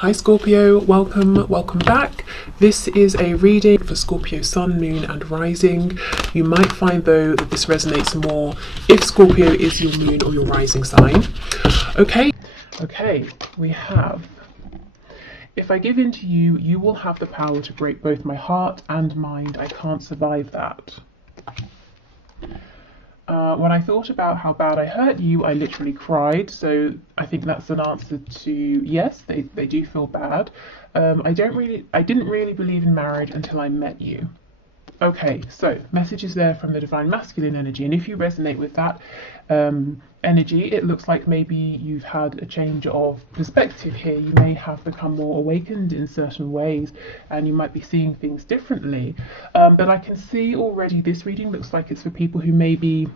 Hi Scorpio, welcome back. This is a reading for Scorpio Sun, Moon and Rising. You might find though that this resonates more if Scorpio is your moon or your rising sign. Okay, we have, if I give in to you, you will have the power to break both my heart and mind. I can't survive that. When I thought about how bad I hurt you, I literally cried. So I think that's an answer to yes, they do feel bad. I didn't really believe in marriage until I met you. Okay, so messages there from the divine masculine energy, and if you resonate with that energy, it looks like maybe you've had a change of perspective here. You may have become more awakened in certain ways, and you might be seeing things differently. But I can see already this reading looks like it's for people who maybe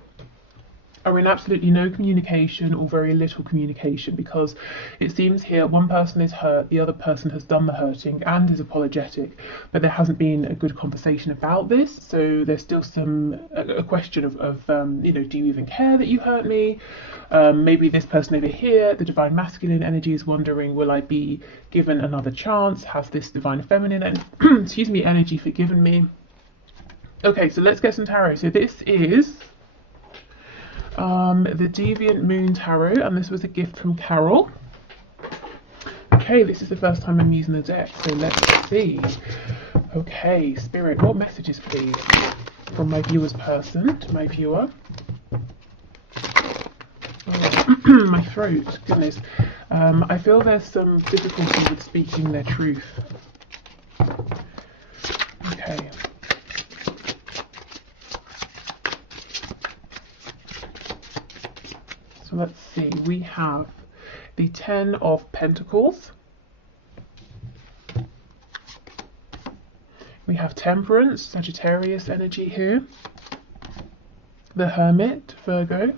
are in absolutely no communication or very little communication, because it seems here one person is hurt, the other person has done the hurting and is apologetic, but there hasn't been a good conversation about this. So there's still a question of do you even care that you hurt me? Maybe this person over here, the divine masculine energy, is wondering, will I be given another chance? Has this divine feminine energy forgiven me? Okay, so let's get some tarot. So this is the Deviant Moon Tarot, and this was a gift from Carol. Okay, this is the first time I'm using the deck, so let's see. Okay, Spirit, what messages please from my viewer's person to my viewer? Oh, my throat, goodness. I feel there's some difficulty with speaking their truth. Okay. So let's see, we have the Ten of Pentacles. We have Temperance, Sagittarius energy here. The Hermit, Virgo.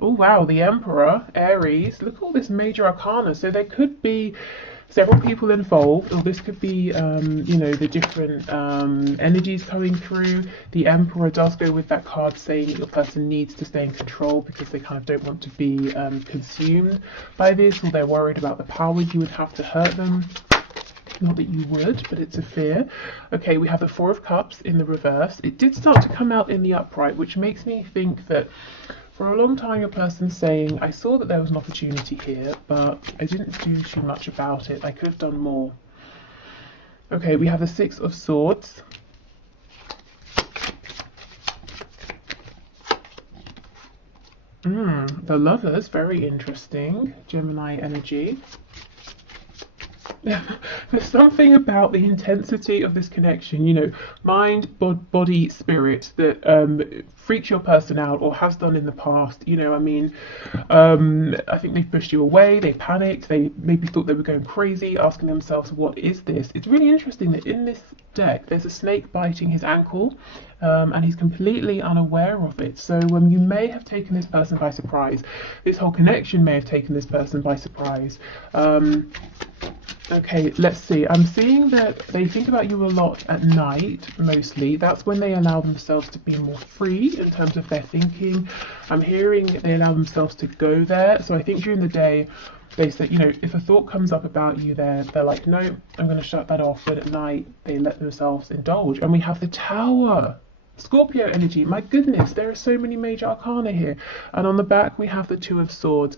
Oh wow, the Emperor, Aries. Look at all this major arcana. So there could be several people involved, or this could be, the different energies coming through. The Emperor does go with that card saying that your person needs to stay in control because they kind of don't want to be consumed by this, or they're worried about the power you would have to hurt them. Not that you would, but it's a fear. Okay, we have the Four of Cups in the reverse. It did start to come out in the upright, which makes me think that for a long time your person's saying, I saw that there was an opportunity here, but I didn't do too much about it. I could have done more. Okay, we have the Six of Swords. The Lovers, very interesting. Gemini energy. There's something about the intensity of this connection, mind, body, spirit, that freaks your person out or has done in the past. I think they've pushed you away, they panicked, they maybe thought they were going crazy, asking themselves, what is this? It's really interesting that in this deck there's a snake biting his ankle, and he's completely unaware of it. So you may have taken this person by surprise. This whole connection may have taken this person by surprise. Okay, let's see. I'm seeing that they think about you a lot at night, mostly. That's when they allow themselves to be more free in terms of their thinking. I'm hearing they allow themselves to go there. So I think during the day, they say, if a thought comes up about you, they're like, no, I'm going to shut that off. But at night, they let themselves indulge. And we have the Tower. Scorpio energy, my goodness, there are so many major arcana here. And on the back we have the Two of Swords.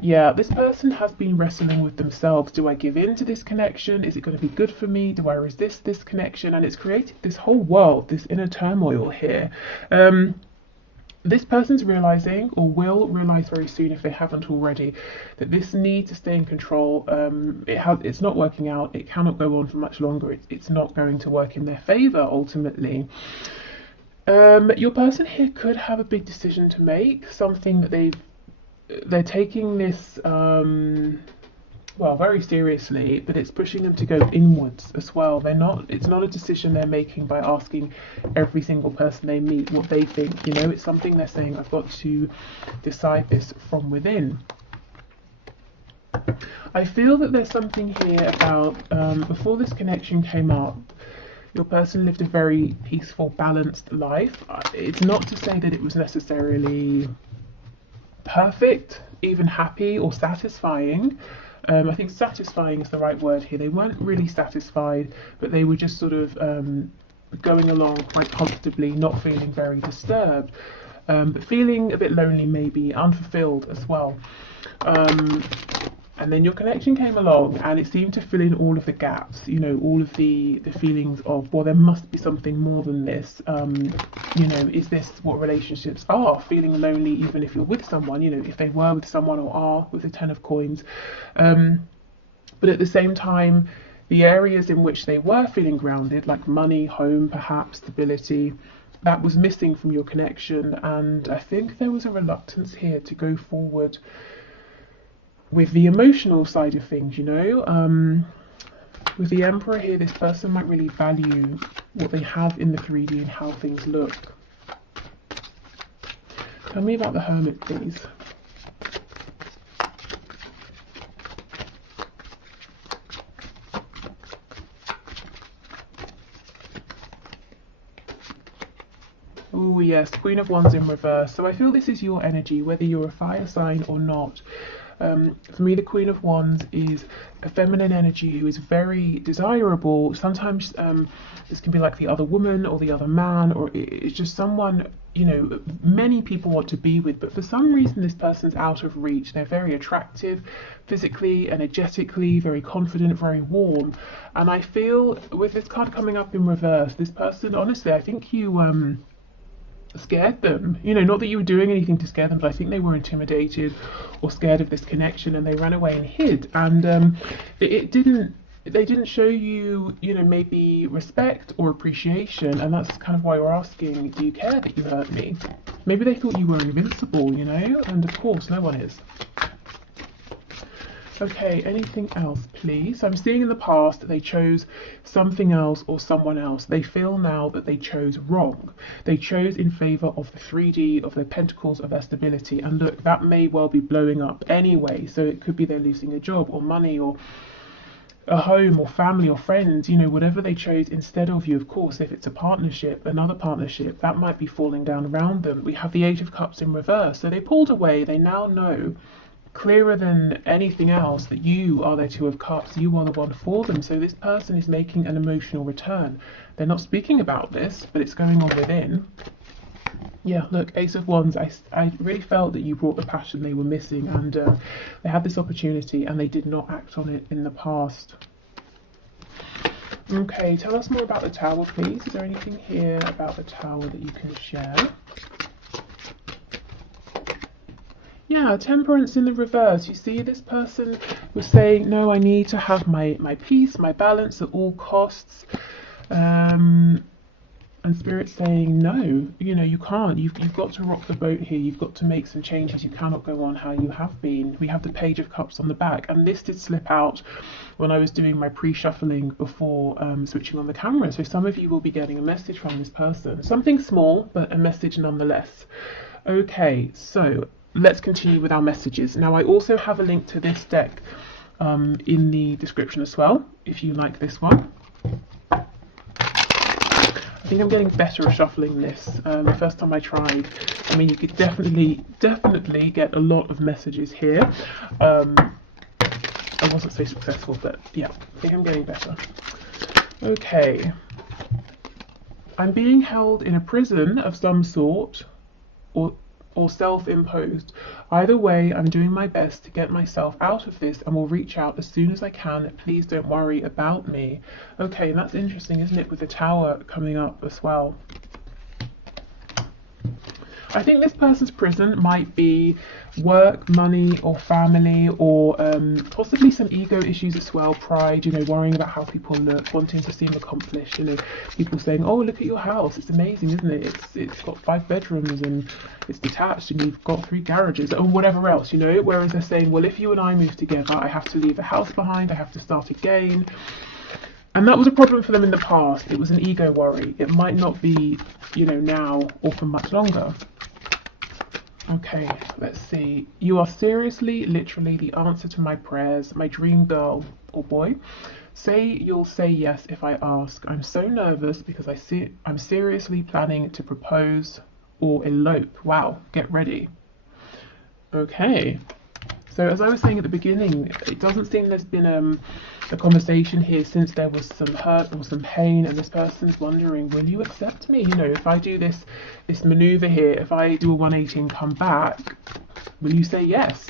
Yeah, this person has been wrestling with themselves. Do I give in to this connection? Is it going to be good for me? Do I resist this connection? And it's created this whole world, this inner turmoil here. This person's realizing, or will realize very soon if they haven't already, that this need to stay in control, it's not working out. It cannot go on for much longer. It's not going to work in their favor ultimately. Your person here could have a big decision to make, something that they're taking this very seriously, but it's pushing them to go inwards as well. It's not a decision they're making by asking every single person they meet what they think. It's something they're saying, I've got to decide this from within. I feel that there's something here about before this connection came up, your person lived a very peaceful, balanced life. It's not to say that it was necessarily perfect, even happy or satisfying. I think satisfying is the right word here. They weren't really satisfied, but they were just sort of going along quite comfortably, not feeling very disturbed, but feeling a bit lonely, maybe unfulfilled as well. And then your connection came along and it seemed to fill in all of the gaps, you know, all of the feelings of, well, there must be something more than this. You know, is this what relationships are? Feeling lonely even if you're with someone, you know, if they were with someone or are with the 10 of coins. But at the same time, the areas in which they were feeling grounded, like money, home, perhaps, stability, that was missing from your connection. And I think there was a reluctance here to go forward with the emotional side of things, you know. With the Emperor here, this person might really value what they have in the 3D and how things look. Tell me about the Hermit, please. Oh yes, Queen of Wands in reverse. So I feel this is your energy, whether you're a fire sign or not. For me, the Queen of Wands is a feminine energy who is very desirable. Sometimes this can be like the other woman or the other man, or it's just someone, you know, many people want to be with, but for some reason this person's out of reach. They're very attractive, physically, energetically, very confident, very warm. And I feel with this card coming up in reverse, this person, honestly, I think you scared them, you know, not that you were doing anything to scare them, but I think they were intimidated or scared of this connection and they ran away and hid. And they didn't show you, you know, maybe respect or appreciation, and that's kind of why we're asking, do you care that you hurt me? Maybe they thought you were invincible, you know, and of course no one is. Okay, anything else, please? So I'm seeing in the past that they chose something else or someone else. They feel now that they chose wrong. They chose in favour of the 3D, of their pentacles, of their stability. And look, that may well be blowing up anyway. So it could be they're losing a job or money or a home or family or friends, you know, whatever they chose instead of you. Of course, if it's a partnership, another partnership, that might be falling down around them. We have the 8 of Cups in reverse. So they pulled away. They now know, clearer than anything else, that you are their 2 of Cups, you are the one for them. So this person is making an emotional return. They're not speaking about this, but it's going on within. Yeah, look, Ace of Wands, I really felt that you brought the passion they were missing, and they had this opportunity and they did not act on it in the past. Okay, tell us more about the Tower, please. Is there anything here about the Tower that you can share? Yeah, Temperance in the reverse. You see, this person was saying, no, I need to have my peace, my balance at all costs. And Spirit's saying, no, you know, you can't. You've got to rock the boat here. You've got to make some changes. You cannot go on how you have been. We have the Page of Cups on the back. And this did slip out when I was doing my pre-shuffling before switching on the camera. So some of you will be getting a message from this person. Something small, but a message nonetheless. Okay, so let's continue with our messages. Now, I also have a link to this deck in the description as well, if you like this one. I think I'm getting better at shuffling this. The first time I tried, I mean, you could definitely get a lot of messages here. I wasn't so successful, but yeah, I think I'm getting better. Okay. I'm being held in a prison of some sort, or self-imposed. Either way, I'm doing my best to get myself out of this and will reach out as soon as I can. Please don't worry about me. Okay, that's interesting, isn't it, with the Tower coming up as well. I think this person's prison might be work, money, or family, or possibly some ego issues as well, pride, you know, worrying about how people look, wanting to seem accomplished, you know, people saying, oh, look at your house, it's amazing, isn't it? It's got 5 bedrooms and it's detached and you've got 3 garages, or whatever else, you know, whereas they're saying, well, if you and I move together, I have to leave the house behind, I have to start again. And that was a problem for them in the past. It was an ego worry. It might not be, you know, now or for much longer. Okay, let's see. You are seriously, literally the answer to my prayers, my dream girl or boy. Say you'll say yes if I ask. I'm so nervous because I'm seriously planning to propose or elope. Wow, get ready. Okay. So as I was saying at the beginning, it doesn't seem there's been a conversation here since there was some hurt or some pain, and this person's wondering, will you accept me? You know, if I do this maneuver here, if I do a 180 and come back, will you say yes?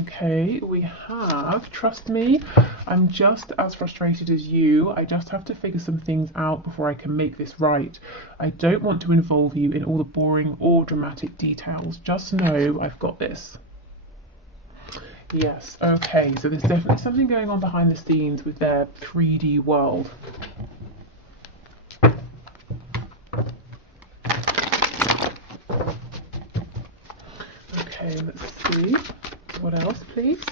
Okay, we have, trust me, I'm just as frustrated as you. I just have to figure some things out before I can make this right. I don't want to involve you in all the boring or dramatic details. Just know I've got this. Yes, okay, so there's definitely something going on behind the scenes with their 3D world. Okay, let's see. What else, please?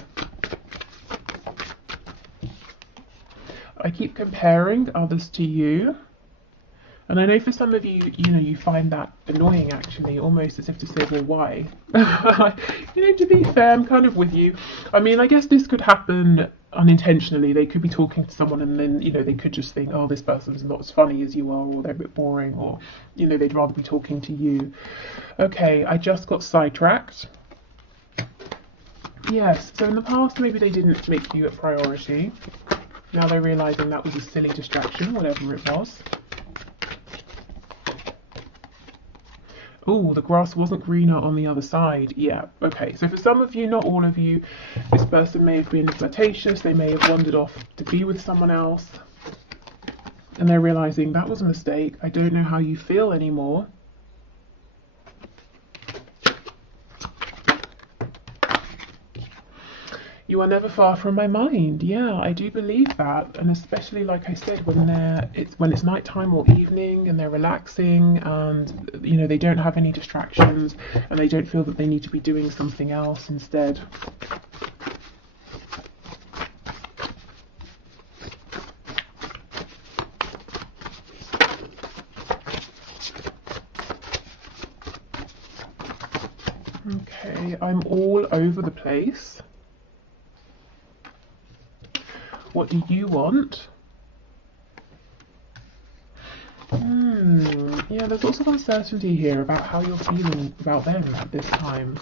I keep comparing others to you. And I know for some of you, you know, you find that annoying actually, almost as if to say, well, why? You know, to be fair, I'm kind of with you. I mean, I guess this could happen unintentionally. They could be talking to someone and then, you know, they could just think, oh, this person's not as funny as you are, or they're a bit boring, or, you know, they'd rather be talking to you. Okay, I just got sidetracked. Yes, so in the past, maybe they didn't make you a priority. Now they're realising that was a silly distraction, whatever it was. Oh, the grass wasn't greener on the other side. Yeah, okay. So for some of you, not all of you, this person may have been flirtatious. They may have wandered off to be with someone else. And they're realising that was a mistake. I don't know how you feel anymore. You are never far from my mind. Yeah, I do believe that, and especially like I said, when it's nighttime or evening and they're relaxing, and you know they don't have any distractions, and they don't feel that they need to be doing something else instead. Okay, I'm all over the place. What do you want? Yeah, there's lots of uncertainty here about how you're feeling about them at this time.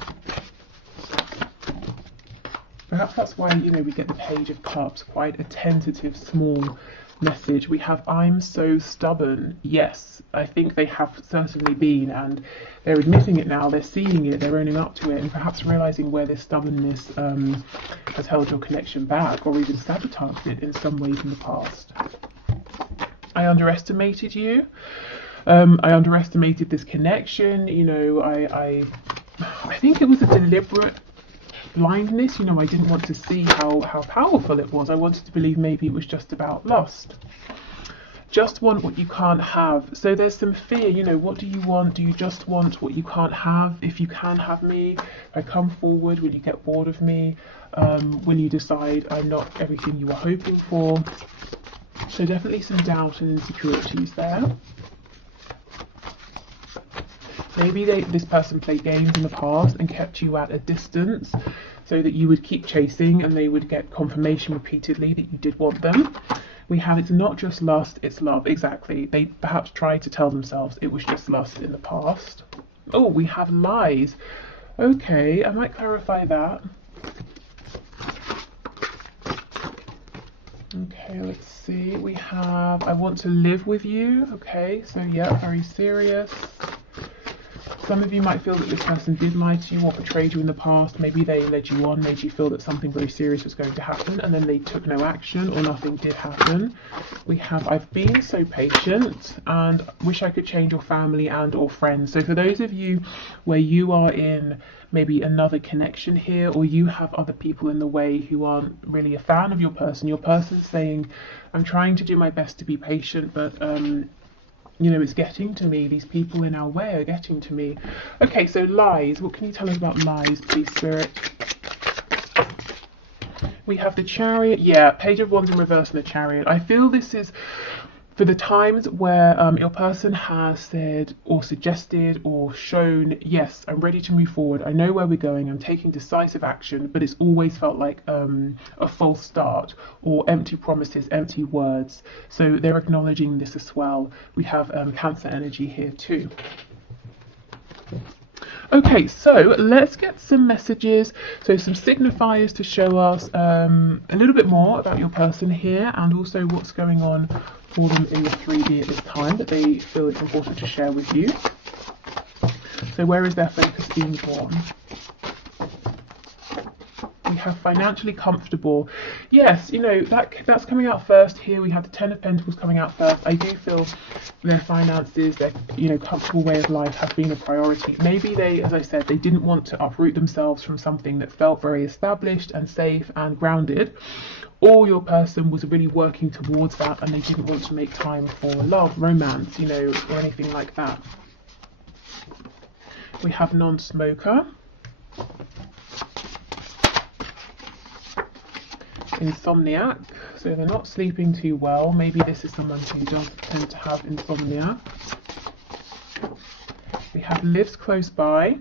Perhaps that's why, you know, we get the Page of Cups, quite a tentative, small message. We have, I'm so stubborn. Yes, I think they have certainly been, and they're admitting it now, they're seeing it, they're owning up to it, and perhaps realising where this stubbornness has held your connection back, or even sabotaged it in some ways in the past. I underestimated you. I underestimated this connection. You know, I think it was a deliberate blindness. You know, I didn't want to see how powerful it was. I wanted to believe maybe it was just about lust. Just want what you can't have. So there's some fear, you know, what do you want? Do you just want what you can't have? If you can have me, if I come forward, will you get bored of me? Will you decide I'm not everything you were hoping for? So definitely some doubt and insecurities there. Maybe this person played games in the past and kept you at a distance so that you would keep chasing and they would get confirmation repeatedly that you did want them. We have, it's not just lust, it's love. Exactly. They perhaps tried to tell themselves it was just lust in the past. Oh, we have lies. Okay, I might clarify that. Okay, let's see. We have, I want to live with you. Okay, so yeah, very serious. Some of you might feel that this person did lie to you or betrayed you in the past. Maybe they led you on, made you feel that something very serious was going to happen, and then they took no action or nothing did happen. We have, I've been so patient and wish I could change your family and or friends. So for those of you where you are in maybe another connection here, or you have other people in the way who aren't really a fan of your person's saying, I'm trying to do my best to be patient, but you know, it's getting to me. These people in our way are getting to me. Okay, so lies. What can you tell us about lies, please, Spirit? We have the Chariot. Yeah, Page of Wands in reverse and the Chariot. I feel this is for the times where your person has said or suggested or shown, yes, I'm ready to move forward. I know where we're going. I'm taking decisive action, but it's always felt like a false start or empty promises, empty words. So they're acknowledging this as well. We have Cancer energy here too. Okay, so let's get some messages, so some signifiers to show us a little bit more about your person here, and also what's going on for them in the 3D at this time that they feel it's important to share with you. So where is their focus being drawn? We have financially comfortable. Yes, you know, that's coming out first here. We have the Ten of Pentacles coming out first. I do feel their finances, their, you know, comfortable way of life has been a priority. Maybe they, as I said, they didn't want to uproot themselves from something that felt very established and safe and grounded, or your person was really working towards that and they didn't want to make time for love, romance, you know, or anything like that. We have non-smoker. Insomniac, so they're not sleeping too well. Maybe this is someone who does tend to have insomnia. We have lives close by.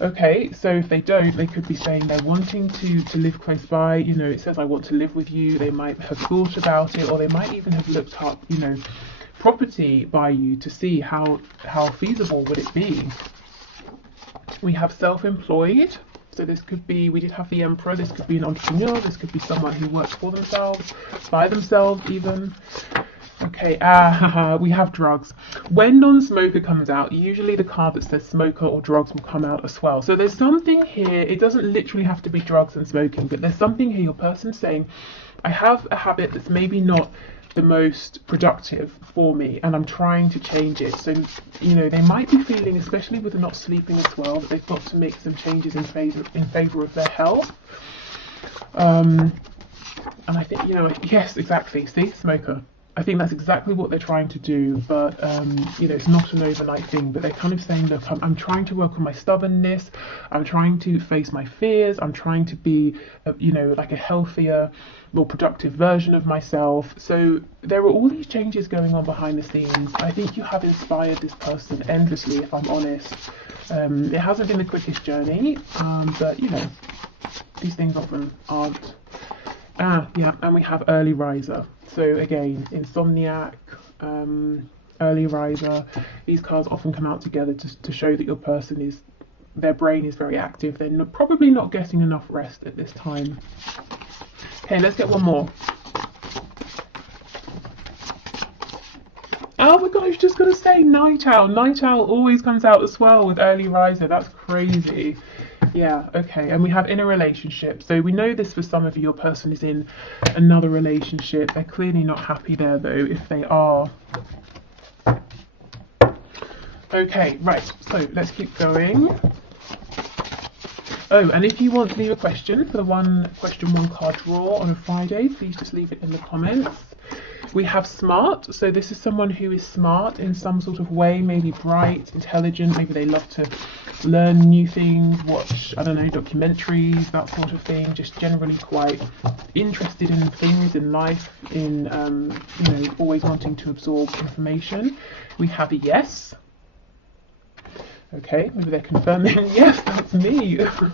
Okay, so if they don't, they could be saying they're wanting to live close by. You know, it says I want to live with you. They might have thought about it, or they might even have looked up, you know, property by you to see how feasible would it be. We have self-employed. So this could be, we did have the Emperor, this could be an entrepreneur, this could be someone who works for themselves, by themselves even. Okay, we have drugs. When non-smoker comes out, usually the card that says smoker or drugs will come out as well. So there's something here, it doesn't literally have to be drugs and smoking, but there's something here, your person's saying, I have a habit that's maybe not the most productive for me and I'm trying to change it. So, you know, they might be feeling, especially with the not sleeping as well, that they've got to make some changes in favor of their health. And I think, you know, yes, exactly. See, smoker. I think that's exactly what they're trying to do, but you know, it's not an overnight thing. But they're kind of saying, look, I'm trying to work on my stubbornness. I'm trying to face my fears. I'm trying to be, you know, like a healthier, more productive version of myself. So there are all these changes going on behind the scenes. I think you have inspired this person endlessly, if I'm honest. It hasn't been the quickest journey, but you know, these things often aren't. Yeah, and we have early riser. So again, insomniac, early riser. These cards often come out together to show that your person is, their brain is very active. They're probably not getting enough rest at this time. Okay, let's get one more. Oh my gosh, just gotta say night owl. Night owl always comes out as well with early riser. That's crazy. Yeah, okay, and we have in a relationship. So we know this for some of you, your person is in another relationship. They're clearly not happy there though, if they are. Okay, right, so let's keep going. Oh, and if you want to leave a question for the question one card draw on a Friday, please just leave it in the comments. We have smart, so this is someone who is smart in some sort of way, maybe bright, intelligent, maybe they love to learn new things, watch, I don't know, documentaries, that sort of thing, just generally quite interested in things in life, in, you know, always wanting to absorb information. We have a yes. Okay, maybe they're confirming, yes, that's me. Okay.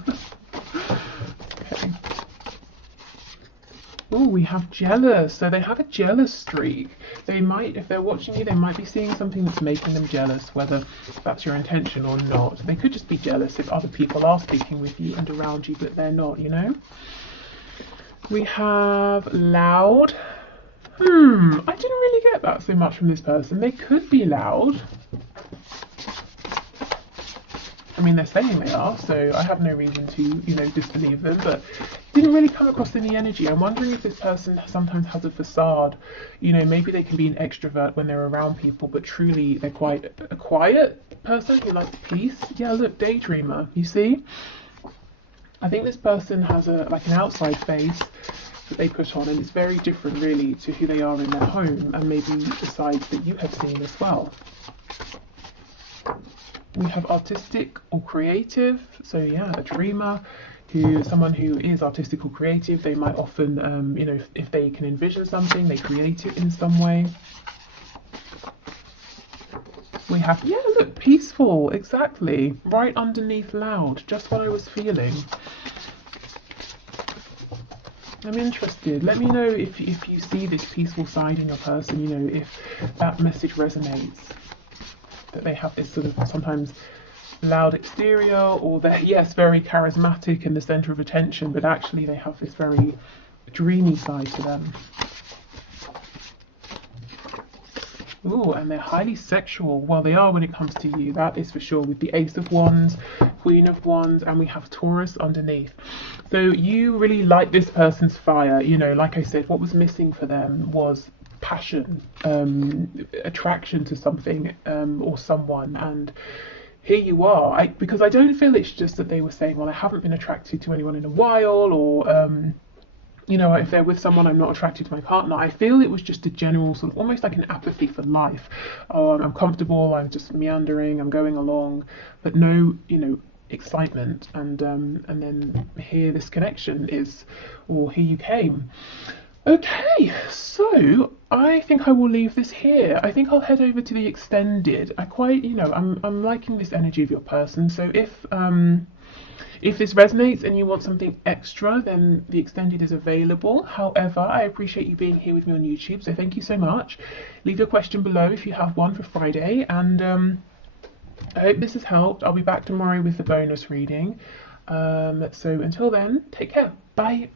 Oh, we have jealous. So they have a jealous streak. They might, if they're watching you, they might be seeing something that's making them jealous, whether that's your intention or not. They could just be jealous if other people are speaking with you and around you, but they're not, you know. We have loud. I didn't really get that so much from this person. They could be loud. I mean, they're saying they are, so I have no reason to, you know, disbelieve them, but didn't really come across any energy. I'm wondering if this person sometimes has a facade. You know, maybe they can be an extrovert when they're around people, but truly they're quite a quiet person who likes peace. Yeah, look, daydreamer, you see? I think this person has like an outside face that they put on, and it's very different really to who they are in their home, and maybe the sides that you have seen as well. We have artistic or creative, so yeah, a dreamer, someone who is artistic or creative. They might often, you know, if they can envision something, they create it in some way. We have, yeah, look, peaceful, exactly, right underneath loud, just what I was feeling. I'm interested. Let me know if you see this peaceful side in your person, you know, if that message resonates. That they have this sort of sometimes loud exterior, or they're, yes, very charismatic and the center of attention, but actually they have this very dreamy side to them. Ooh, and they're highly sexual. Well, they are when it comes to you, that is for sure, with the Ace of Wands, Queen of Wands, and we have Taurus underneath. So you really like this person's fire. You know, like I said, what was missing for them was passion, attraction to something or someone. And here you are. Because I don't feel it's just that they were saying, well, I haven't been attracted to anyone in a while, or you know, if they're with someone, I'm not attracted to my partner. I feel it was just a general sort of almost like an apathy for life. Oh, I'm comfortable, I'm just meandering, I'm going along, but no, you know, excitement. And then here this connection is, or here you came. Okay, so I think I will leave this here. I think I'll head over to the extended. I quite, you know, I'm liking this energy of your person. So if this resonates and you want something extra, then the extended is available. However, I appreciate you being here with me on YouTube, so thank you so much. Leave your question below if you have one for Friday, and I hope this has helped. I'll be back tomorrow with the bonus reading. So until then, take care. Bye.